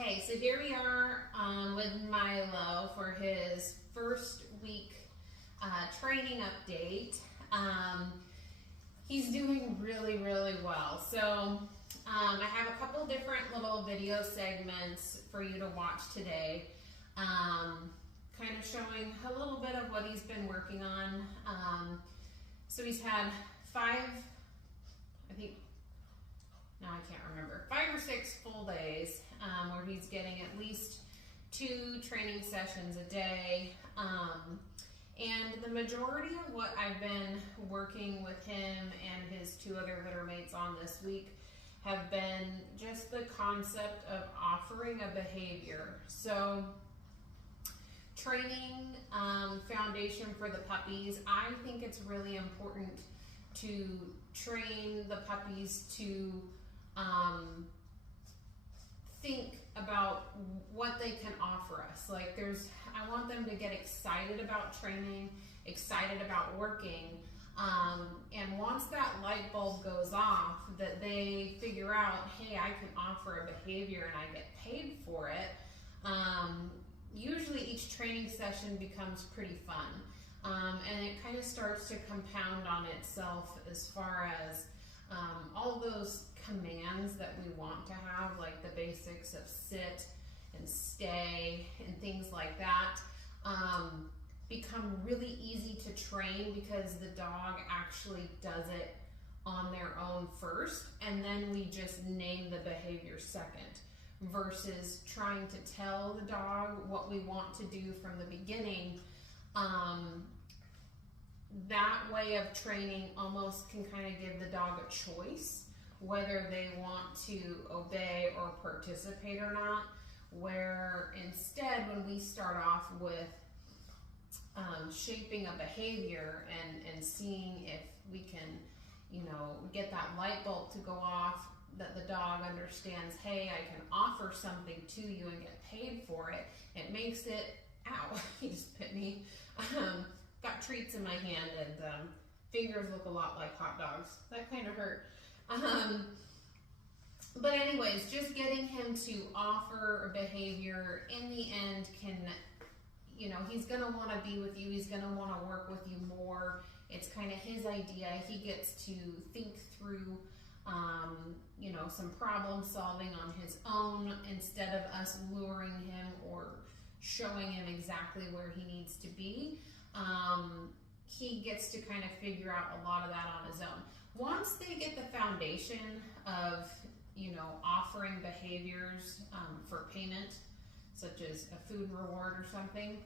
Okay, so here we are with Milo for his first week training update. He's doing really well. So I have a couple different little video segments for you to watch today, kind of showing a little bit of what he's been working on. So he's had 5 or 6 full days where he's getting at least 2 training sessions a day. And the majority of what I've been working with him and his 2 other litter mates on this week have been just the concept of offering a behavior. So training foundation for the puppies, I think it's really important to train the puppies to think about what they can offer us. Like I want them to get excited about training, excited about working, and once that light bulb goes off, that they figure out, hey, I can offer a behavior and I get paid for it. Usually each training session becomes pretty fun, and it kind of starts to compound on itself as far as all those commands that we want to have, like the basics of sit and stay and things like that, become really easy to train because the dog actually does it on their own first, and then we just name the behavior second, versus trying to tell the dog what we want to do from the beginning. That way of training almost can kind of give the dog a choice whether they want to obey or participate or not, where instead when we start off with shaping a behavior and seeing if we can, get that light bulb to go off, that the dog understands, hey, I can offer something to you and get paid for it. It makes it, ow, he just bit me. Got treats in my hand and fingers look a lot like hot dogs. That kind of hurt. But anyways, just getting him to offer a behavior in the end can, he's going to want to be with you. He's going to want to work with you more. It's kind of his idea. He gets to think through, some problem solving on his own instead of us luring him or showing him exactly where he needs to be. He gets to kind of figure out a lot of that on his own. Once they get the foundation of, offering behaviors for payment, such as a food reward or something,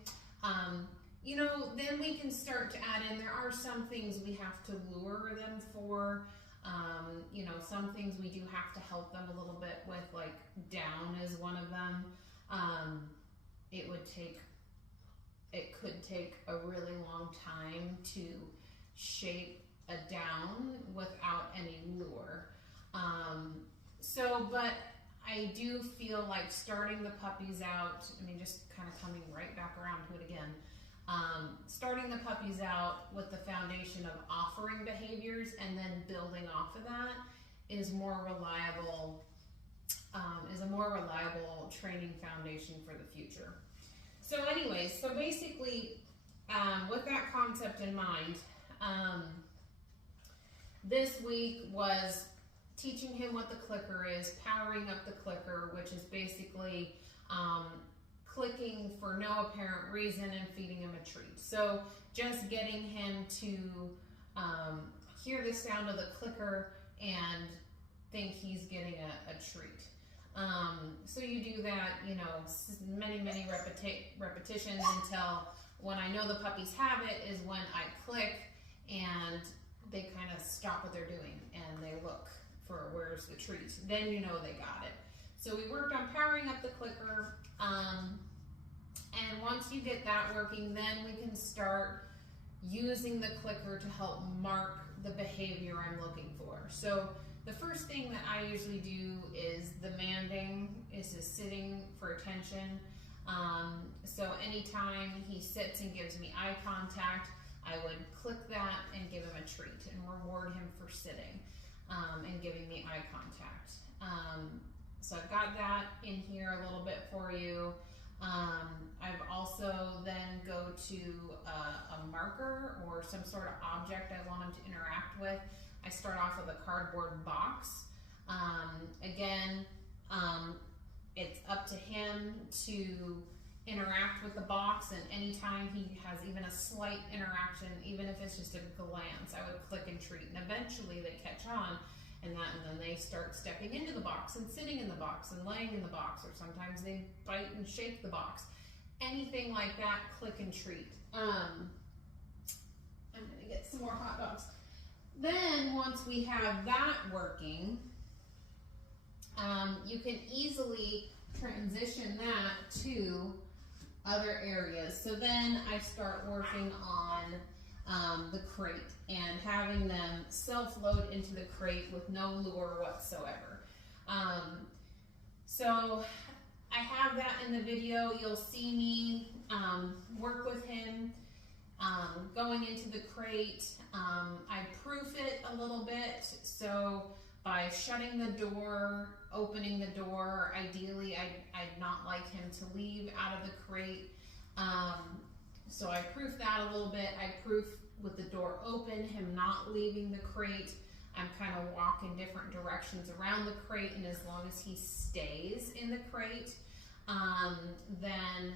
then we can start to add in, there are some things we have to lure them for. Some things we do have to help them a little bit with, like down is one of them. It could take a really long time to shape a down without any lure. But I do feel like starting the puppies out, just kind of coming right back around to it again, starting the puppies out with the foundation of offering behaviors and then building off of that is a more reliable training foundation for the future. So anyways, basically, with that concept in mind, this week was teaching him what the clicker is, powering up the clicker, which is basically clicking for no apparent reason and feeding him a treat. So just getting him to hear the sound of the clicker and think he's getting a treat. So you do that, many repetitions until when I know the puppies have it is when I click and they kind of stop what they're doing and they look for where's the treat. Then you know they got it. So we worked on powering up the clicker, and once you get that working, then we can start using the clicker to help mark the behavior I'm looking for. So the first thing that I usually do is demanding, is just sitting for attention. So anytime he sits and gives me eye contact, I would click that and give him a treat and reward him for sitting and giving me eye contact. So I've got that in here a little bit for you. I've also then go to a marker or some sort of object I want him to interact with. I start off with a cardboard box. Again, it's up to him to interact with the box, and anytime he has even a slight interaction, even if it's just a glance, I would click and treat, and eventually they catch on, and then they start stepping into the box and sitting in the box and laying in the box, or sometimes they bite and shake the box. Anything like that, click and treat. I'm gonna get some more hot dogs. Then once we have that working, you can easily transition that to other areas. So then I start working on the crate and having them self-load into the crate with no lure whatsoever. So I have that in the video. You'll see me work with him going into the crate. I proof it a little bit, so by shutting the door, opening the door, ideally I'd not like him to leave out of the crate. So I proof that a little bit. I proof with the door open, him not leaving the crate. I'm kind of walking different directions around the crate, and as long as he stays in the crate, then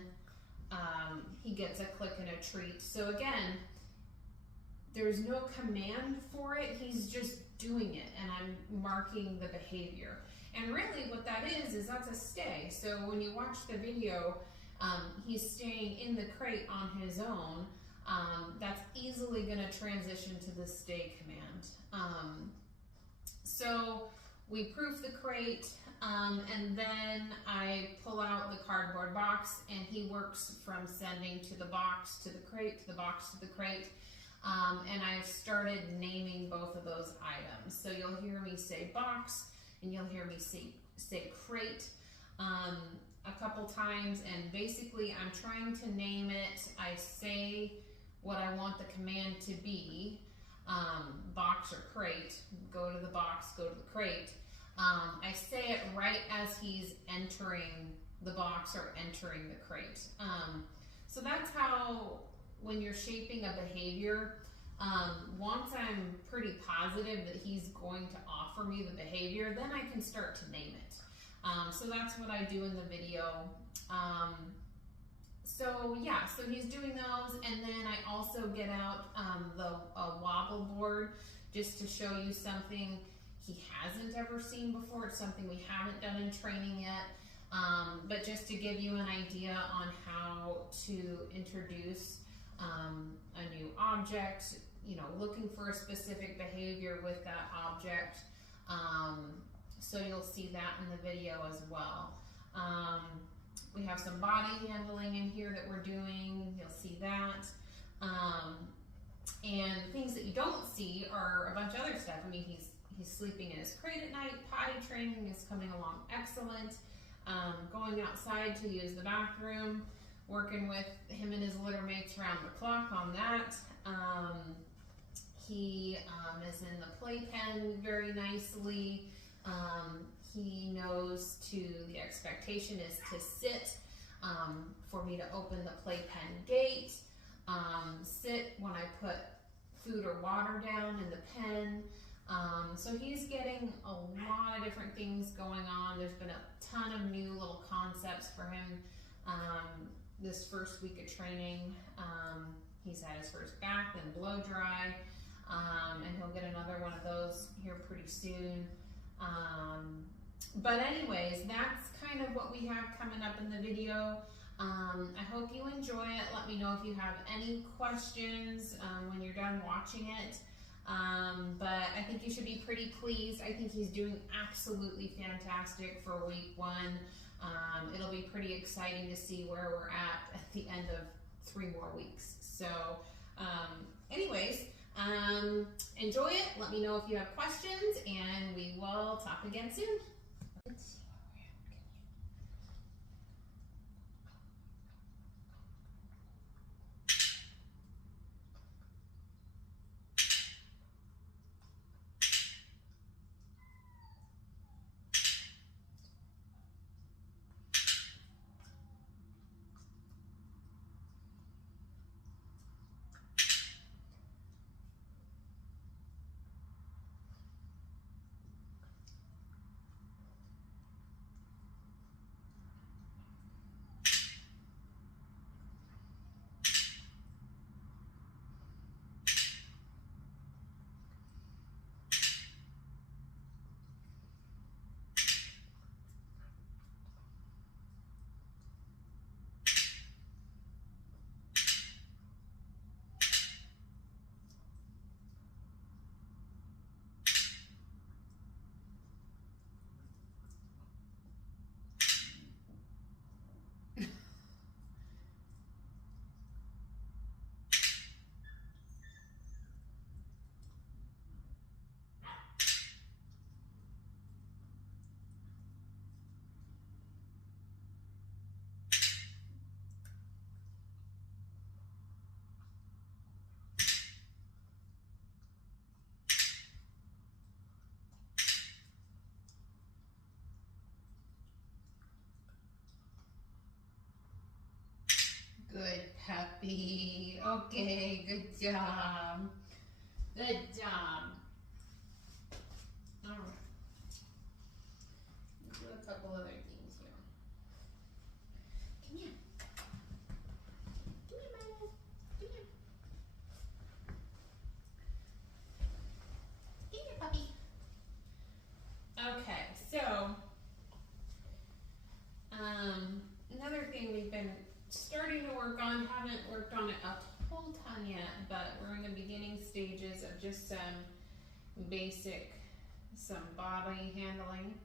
he gets a click and a treat. So again, there's no command for it, he's just doing it, and I'm marking the behavior. And really what that is that's a stay. So when you watch the video, he's staying in the crate on his own. That's easily going to transition to the stay command. So we proof the crate, and then I pull out the cardboard box, and he works from sending to the box to the crate, to the box to the crate. And I've started naming both of those items. So you'll hear me say box, and you'll hear me say crate a couple times, and basically I'm trying to name it. I say what I want the command to be, box or crate, go to the box, go to the crate. I say it right as he's entering the box or entering the crate. So that's how, when you're shaping a behavior, once I'm pretty positive that he's going to offer me the behavior, then I can start to name it. So that's what I do in the video. So yeah, so he's doing those, and then I also get out a wobble board just to show you something he hasn't ever seen before. It's something we haven't done in training yet, but just to give you an idea on how to introduce a new object, you know, looking for a specific behavior with that object. So you'll see that in the video as well. We have some body handling in here that we're doing. You'll see that. And things that you don't see are a bunch of other stuff. I mean, he's sleeping in his crate at night. Potty training is coming along excellent. Going outside to use the bathroom, working with him and his litter mates around the clock on that. He is in the playpen very nicely. He knows the expectation is to sit, for me to open the playpen gate, sit when I put food or water down in the pen. So he's getting a lot of different things going on. There's been a ton of new little concepts for him this first week of training. He's had his first bath and blow dry, and he'll get another one of those here pretty soon. But anyways, that's kind of what we have coming up in the video. I hope you enjoy it. Let me know if you have any questions when you're done watching it. But I think you should be pretty pleased. I think he's doing absolutely fantastic for week 1. It'll be pretty exciting to see where we're at the end of 3 more weeks. So anyways, enjoy it. Let me know if you have questions, and we will talk again soon. puppy. Okay, good job. Good job. All right. Let's do a couple other things here. Come here. Come here, Milo. Come here. Come here, puppy. Okay, so another thing we've been starting to work on, haven't worked on it a whole ton yet, but we're in the beginning stages of just some basic, some body handling.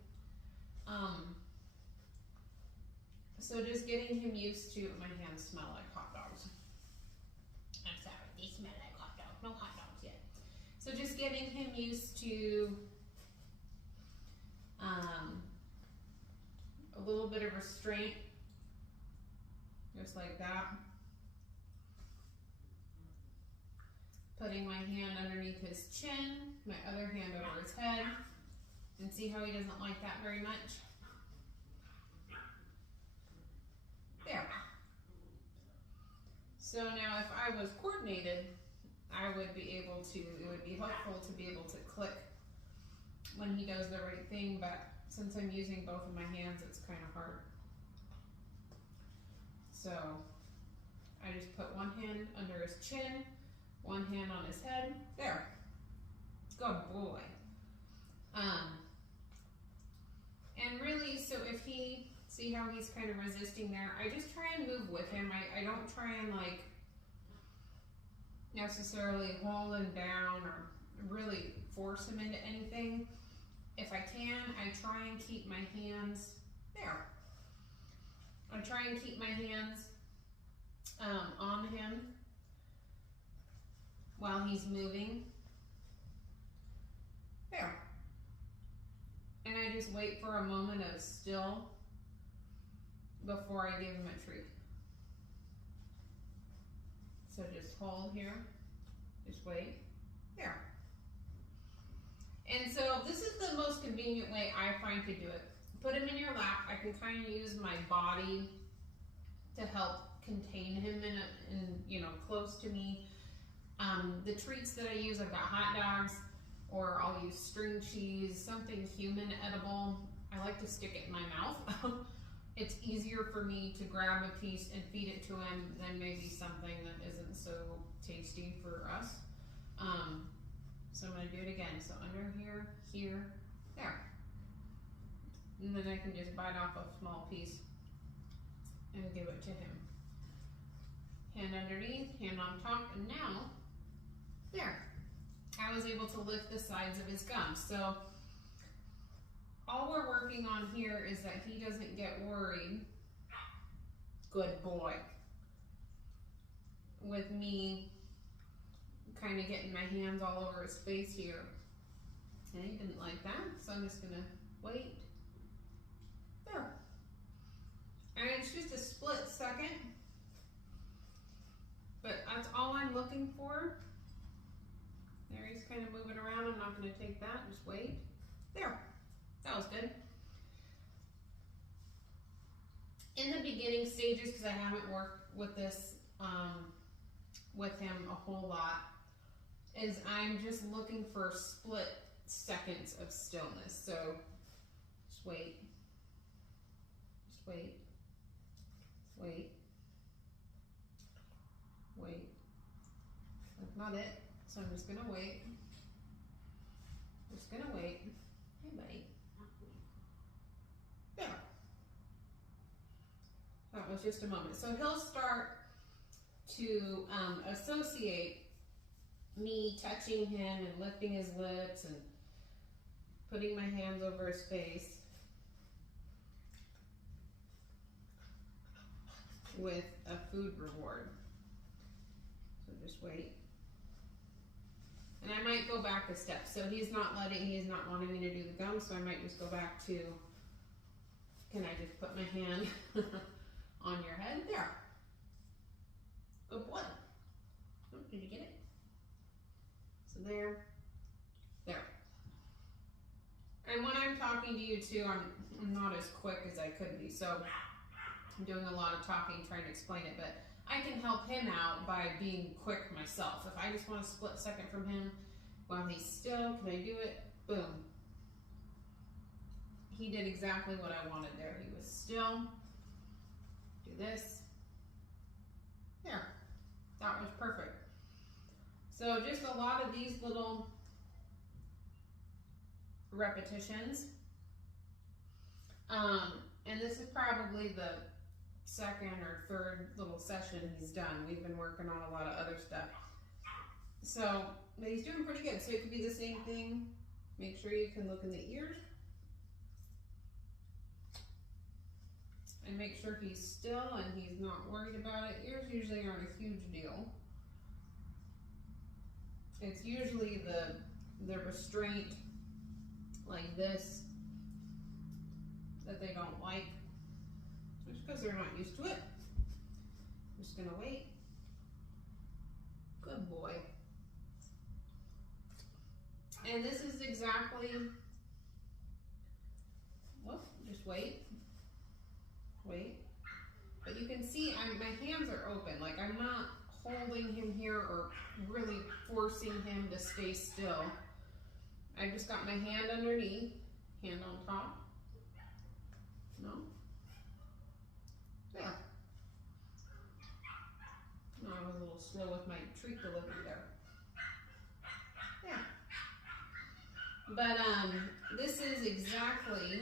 So just getting him used to, my hands smell like hot dogs. I'm sorry, they smell like hot dogs, no hot dogs yet. So just getting him used to a little bit of restraint, just like that. Putting my hand underneath his chin, my other hand over his head, and see how he doesn't like that very much. There. So now if I was coordinated, I would be able to, it would be helpful to be able to click when he does the right thing, but since I'm using both of my hands, it's kind of hard. So I just put one hand under his chin, one hand on his head. There. Good boy. And really, so if he, see how he's kind of resisting there, I just try and move with him. I don't try and like necessarily hold him down or really force him into anything. If I can, I try and keep my hands there. I try and keep my hands on him while he's moving. There. And I just wait for a moment of still before I give him a treat. So just hold here, just wait, there. And so this is the most convenient way I find to do it. Put him in your lap. I can kind of use my body to help contain him in you know, close to me. The treats that I use, I've got hot dogs, or I'll use string cheese, something human edible. I like to stick it in my mouth. It's easier for me to grab a piece and feed it to him than maybe something that isn't so tasty for us. So I'm gonna do it again. So under here, here, there. And then I can just bite off a small piece and give it to him. Hand underneath, hand on top, and now, there. I was able to lift the sides of his gums. So all we're working on here is that he doesn't get worried, good boy, with me kind of getting my hands all over his face here. And he didn't like that, so I'm just gonna wait. There. And it's just a split second, but that's all I'm looking for. There, he's kind of moving around. I'm not gonna take that, just wait. There, that was good. In the beginning stages, because I haven't worked with this, with him a whole lot, is I'm just looking for split seconds of stillness. So just wait, just wait, wait, wait. That's not it. So I'm just gonna wait. Just gonna wait. Hey, buddy. There. That was just a moment. So he'll start to associate me touching him and lifting his lips and putting my hands over his face with a food reward. So just wait. And I might go back a step. So he's not wanting me to do the gum, so I might just go back to, can I just put my hand on your head? There. Good boy. Oh, did you get it? So there, there. And when I'm talking to you too, I'm not as quick as I could be. So I'm doing a lot of talking, trying to explain it, but I can help him out by being quick myself. If I just want a split second from him while he's still, can I do it? Boom. He did exactly what I wanted there. He was still. Do this. There. That was perfect. So just a lot of these little repetitions. And this is probably the second or third little session he's done. We've been working on a lot of other stuff. So, but he's doing pretty good. So it could be the same thing. Make sure you can look in the ears. And make sure he's still and he's not worried about it. Ears usually aren't a huge deal. It's usually the restraint like this that they don't like, just because they're not used to it. I'm just gonna wait. Good boy. And this is exactly, whoop, just wait. Wait. But you can see my hands are open, like I'm not holding him here or really forcing him to stay still. I just got my hand underneath, hand on top. No? There. No, I was a little slow with my treat delivery there. Yeah. But this is exactly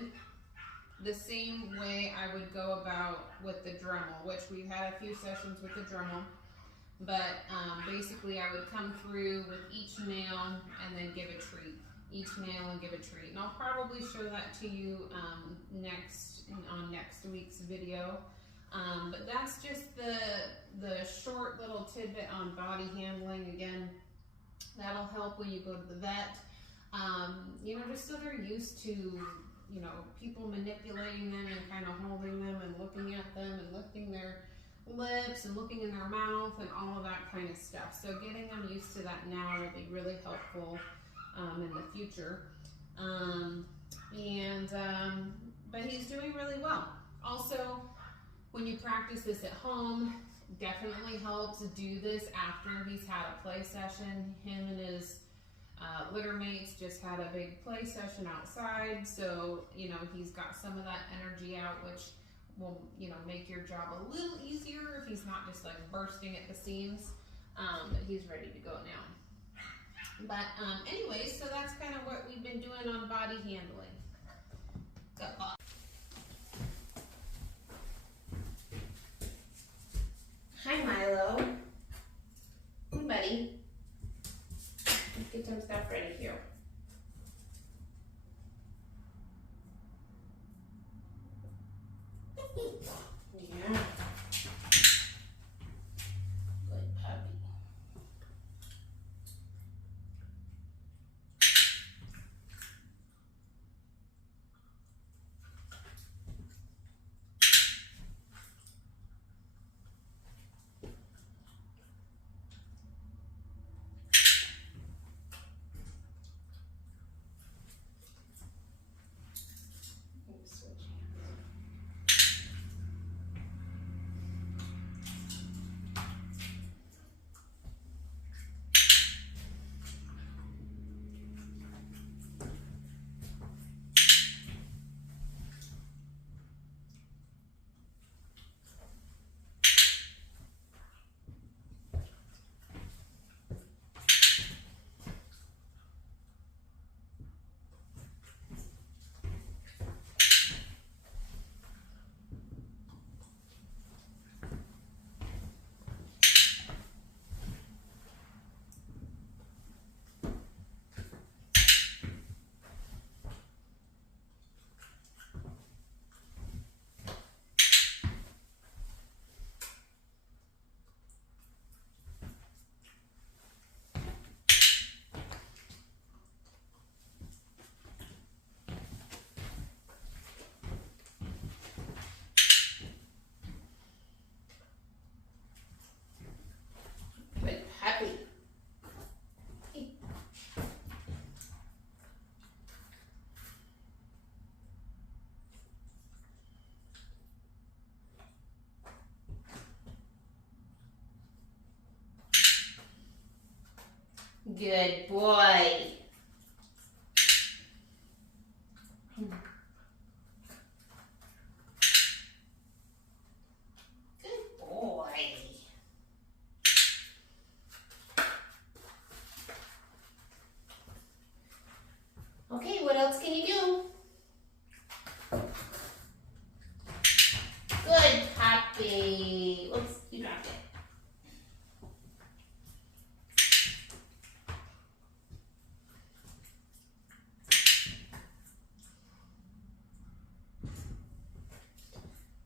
the same way I would go about with the Dremel, which we've had a few sessions with the Dremel. But basically I would come through with each nail and then give a treat. Each nail and give a treat. And I'll probably show that to you on next week's video. But that's just the short little tidbit on body handling. Again, that'll help when you go to the vet. You know, just so they're used to, you know, people manipulating them and kind of holding them and looking at them and lifting their lips and looking in their mouth and all of that kind of stuff. So getting them used to that now will be really helpful in the future. But he's doing really well. Also, when you practice this at home, definitely helps do this after he's had a play session. Him and his litter mates just had a big play session outside, so you know he's got some of that energy out, which will, you know, make your job a little easier if he's not just like bursting at the seams. But he's ready to go now. But anyways, so that's kind of what we've been doing on body handling. Good luck. Hi, Milo. Hey, buddy. Let's get some stuff ready here. Yeah. Good puppy. Good boy. Good boy. Okay, what else can you do? Good puppy. Oops, you dropped it.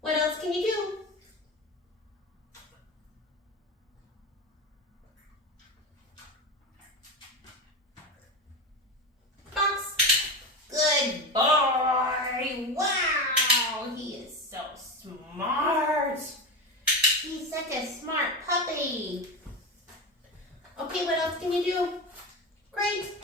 What else can you do? Box. Good boy. Wow, he is so smart. He's such a smart puppy. Okay, what else can you do? Great.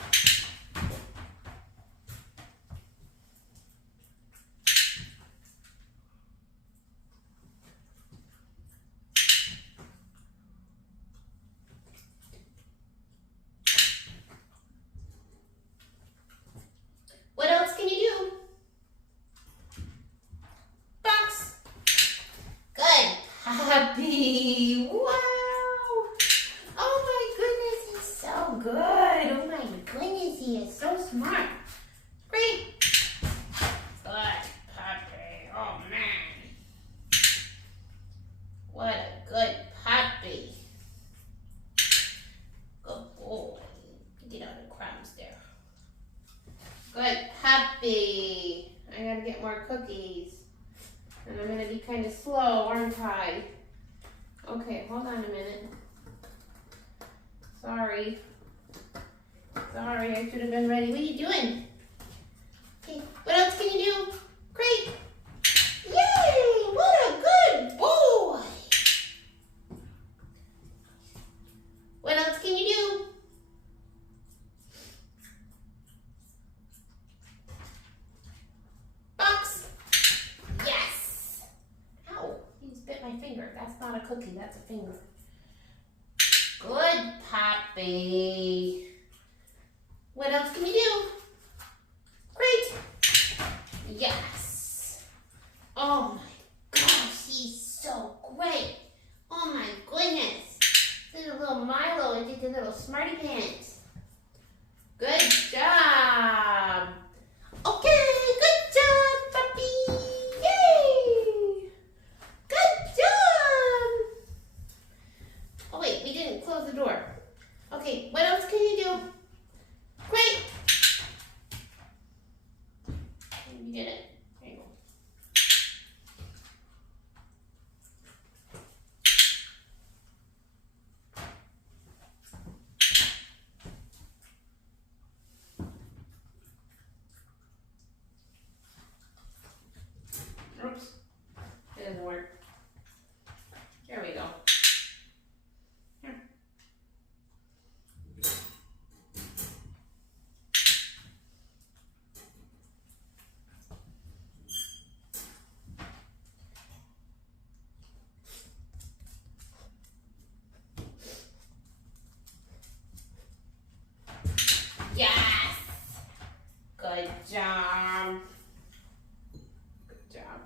What else can you do? Box. Good puppy. Wow. Oh my goodness, he's so good. Oh my goodness, he is so smart. Great. Good puppy. Oh man. What a good puppy. Good boy. Get out the crumbs there. Good puppy. I gotta get more cookies. And I'm gonna be kind of slow, aren't I? Okay, hold on a minute. Sorry. Sorry, I should have been ready. What are you doing? Okay, what else can you do? Great. Yay! What a good boy. What else can you do? Box. Yes. Ow, he's bit my finger. That's not a cookie, that's a finger. Good puppy. What else can you do? Great. Yes. Oh my gosh, he's so great. Oh my goodness. This is a little Milo. I did the little smarty pants. Good job. Okay, good job, puppy. Yay. Good job. Oh wait, we didn't close the door. Okay, what else can you do? Great. You did it. There you go. Oops. It doesn't work. There we go. Here. Yes! Good job. Good job.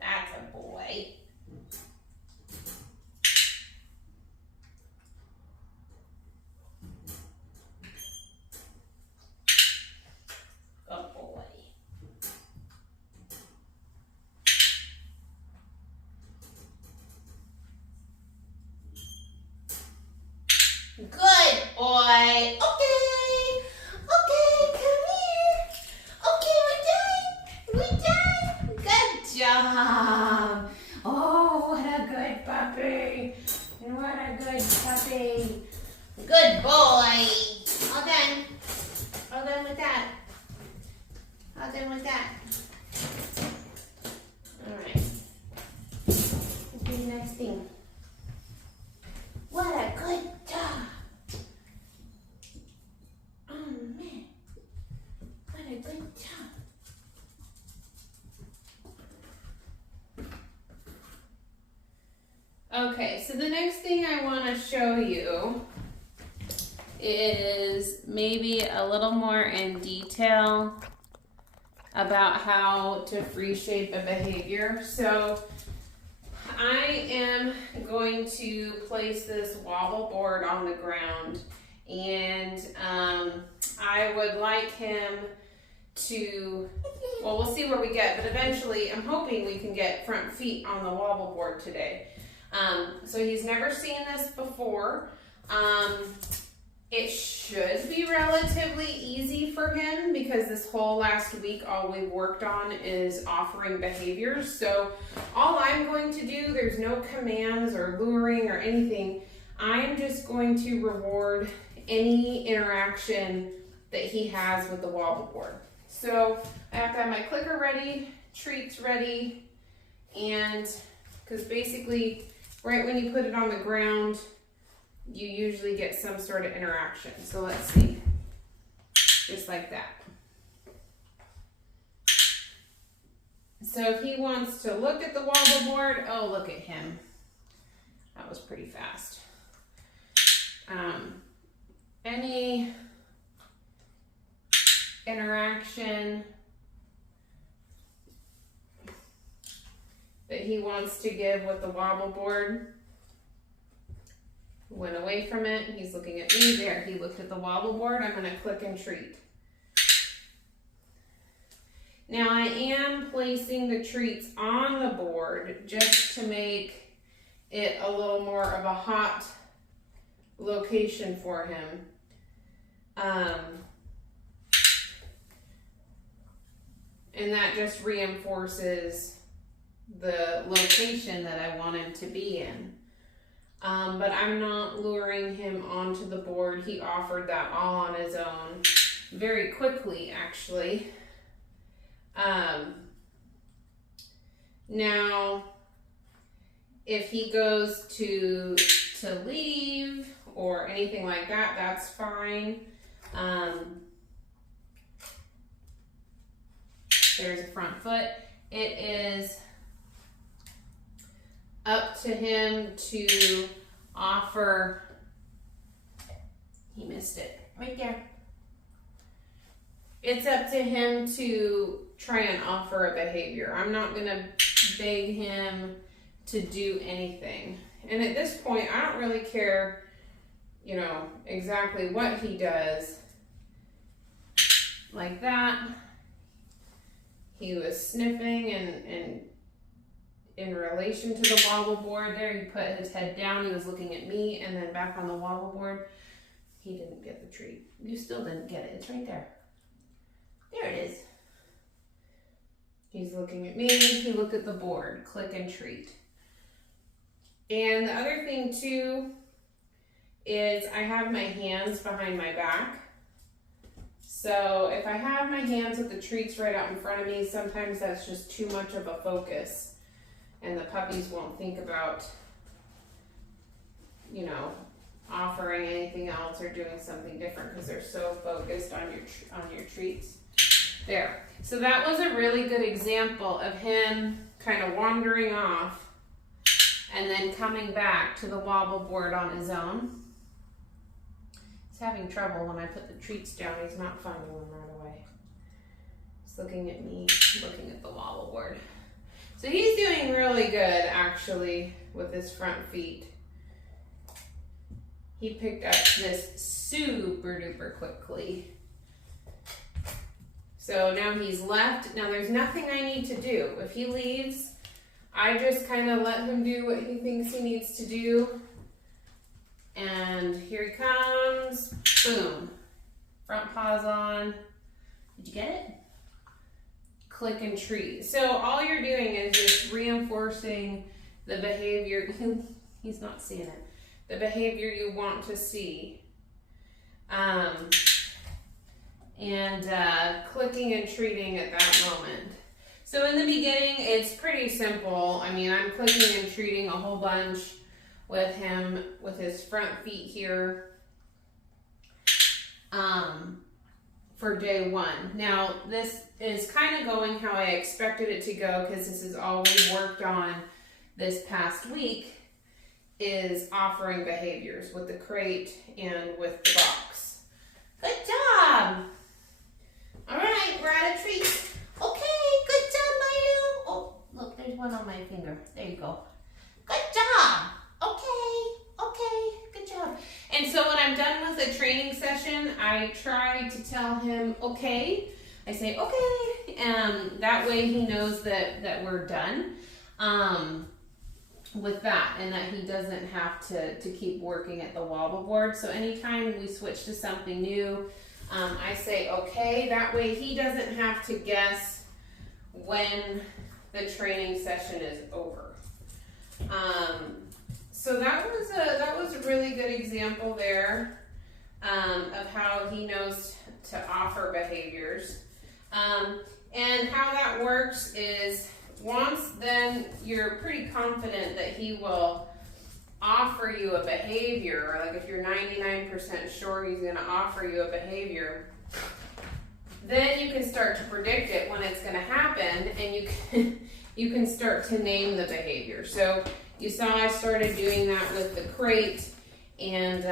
That's a boy. Good boy. Good boy. Okay. Okay, come here. Okay, we're done. Good job. Oh, what a good puppy. What a good puppy. Good boy. All done. All done with that. All done with that. All right. Let's do the next thing. What a good job. Oh man. What a good job. so the next thing I want to show you is maybe a little more in detail about how to free shape a behavior. So I am going to place this wobble board on the ground, and I would like him to, well, we'll see where we get, but eventually I'm hoping we can get front feet on the wobble board today. So he's never seen this before. It should be relatively easy for him because this whole last week all we've worked on is offering behaviors. So all I'm going to do, there's no commands or luring or anything. I'm just going to reward any interaction that he has with the wobble board. So I have to have my clicker ready, treats ready, and because basically right when you put it on the ground, you usually get some sort of interaction. So let's see, just like that. So if he wants to look at the wobble board, oh, look at him. That was pretty fast. Any interaction that he wants to give with the wobble board, went away from it. He's looking at me. There, he looked at the wobble board. I'm going to click and treat. Now I am placing the treats on the board just to make it a little more of a hot location for him. And that just reinforces the location that I want him to be in. But I'm not luring him onto the board. He offered that all on his own very quickly, actually. Now, if he goes to leave or anything like that, that's fine. There's a front foot. It is up to him to offer, he missed it, right there. It's up to him to try and offer a behavior. I'm not gonna beg him to do anything. And at this point, I don't really care, you know, exactly what he does. Like that. He was sniffing and in relation to the wobble board there, he put his head down, he was looking at me, and then back on the wobble board. He didn't get the treat. You still didn't get it. It's right there. There it is. He's looking at me, he looked at the board, click and treat. And the other thing too is I have my hands behind my back. So if I have my hands with the treats right out in front of me, sometimes that's just too much of a focus. And the puppies won't think about, you know, offering anything else or doing something different because they're so focused on your treats. There. So that was a really good example of him kind of wandering off and then coming back to the wobble board on his own. He's having trouble when I put the treats down. He's not finding them right away. He's looking at me, looking at the wobble board. So he's doing really good, actually, with his front feet. He picked up this super duper quickly. So now he's left. Now there's nothing I need to do. If he leaves, I just kind of let him do what he thinks he needs to do. And here he comes. Boom. Front paws on. Did you get it? Click and treat. So all you're doing is just reinforcing the behavior. He's not seeing it. The behavior you want to see. Clicking and treating at that moment. So in the beginning, it's pretty simple. I mean, I'm clicking and treating a whole bunch with him with his front feet here for day one. Now, this is kind of going how I expected it to go because this is all we worked on this past week. is offering behaviors with the crate and with the box. Good job. All right, we're at a treat. Okay, good job, Milo. Oh, look, there's one on my finger. There you go. Good job. Okay, good job. And so when I'm done with a training session, I try to tell him, okay. I say, okay, that way he knows that we're done with that, and that he doesn't have to keep working at the wobble board. So anytime we switch to something new, I say, okay, that way he doesn't have to guess when the training session is over. So that was a really good example there of how he knows to offer behaviors. And how that works is once then you're pretty confident that he will offer you a behavior, or like if you're 99% sure he's going to offer you a behavior, then you can start to predict it when it's going to happen, and you can start to name the behavior. So you saw I started doing that with the crate, and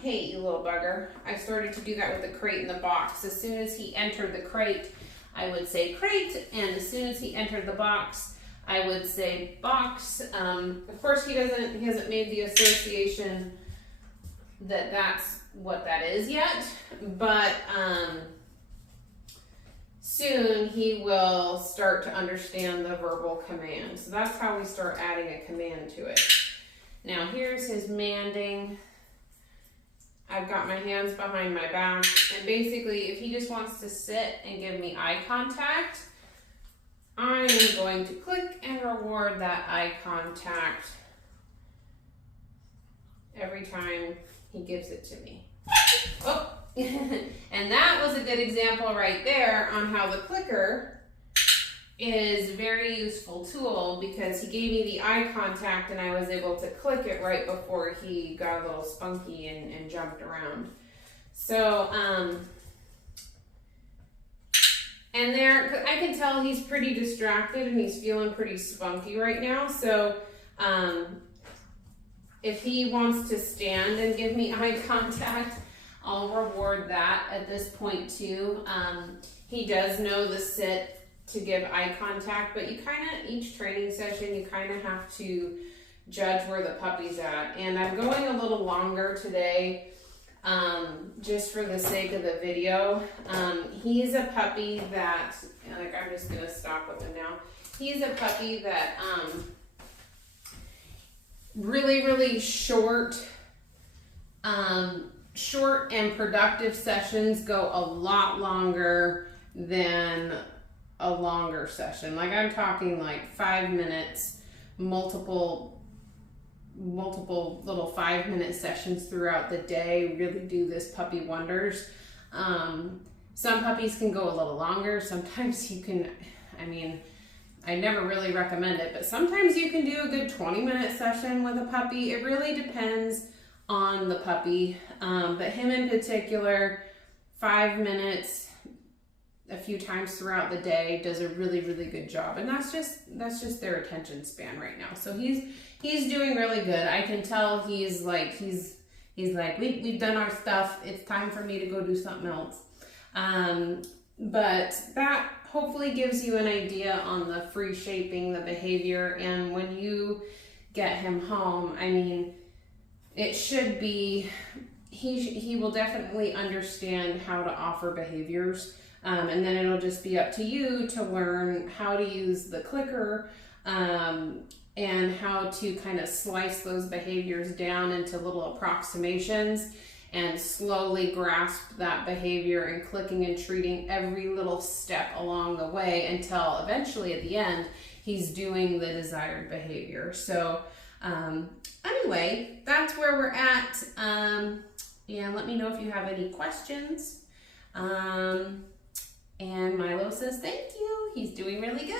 hey, you little bugger, I started to do that with the crate and the box. As soon as he entered the crate, I would say crate, and as soon as he entered the box, I would say box. Of course, he hasn't made the association that that's what that is yet, but soon he will start to understand the verbal command. So that's how we start adding a command to it. Now here's his manding. I've got my hands behind my back, and basically if he just wants to sit and give me eye contact, I am going to click and reward that eye contact every time he gives it to me. Oh, and that was a good example right there on how the clicker is a very useful tool, because he gave me the eye contact and I was able to click it right before he got a little spunky and jumped around. So, and there, I can tell he's pretty distracted and he's feeling pretty spunky right now. So, if he wants to stand and give me eye contact, I'll reward that at this point too. He does know the sit to give eye contact, but you kind of, each training session, you kind of have to judge where the puppy's at. And I'm going a little longer today, just for the sake of the video. He's a puppy that, like, I'm just gonna stop with him now. He's a puppy that, really short and productive sessions go a lot longer than a longer session. Like, I'm talking like 5 minutes, multiple little 5-minute sessions throughout the day really do this puppy wonders. Some puppies can go a little longer. Sometimes you can, I mean, I never really recommend it, but sometimes you can do a good 20-minute session with a puppy. It really depends on the puppy. But him in particular, 5 minutes a few times throughout the day does a really good job, and that's just their attention span right now. So he's doing really good. I can tell he's like we've done our stuff, it's time for me to go do something else. But that hopefully gives you an idea on the free shaping the behavior. And when you get him home, I mean, it should be, he will definitely understand how to offer behaviors. And then it'll just be up to you to learn how to use the clicker, and how to kind of slice those behaviors down into little approximations and slowly grasp that behavior and clicking and treating every little step along the way until eventually at the end he's doing the desired behavior. So anyway, that's where we're at. And let me know if you have any questions. And Milo says thank you. He's doing really good.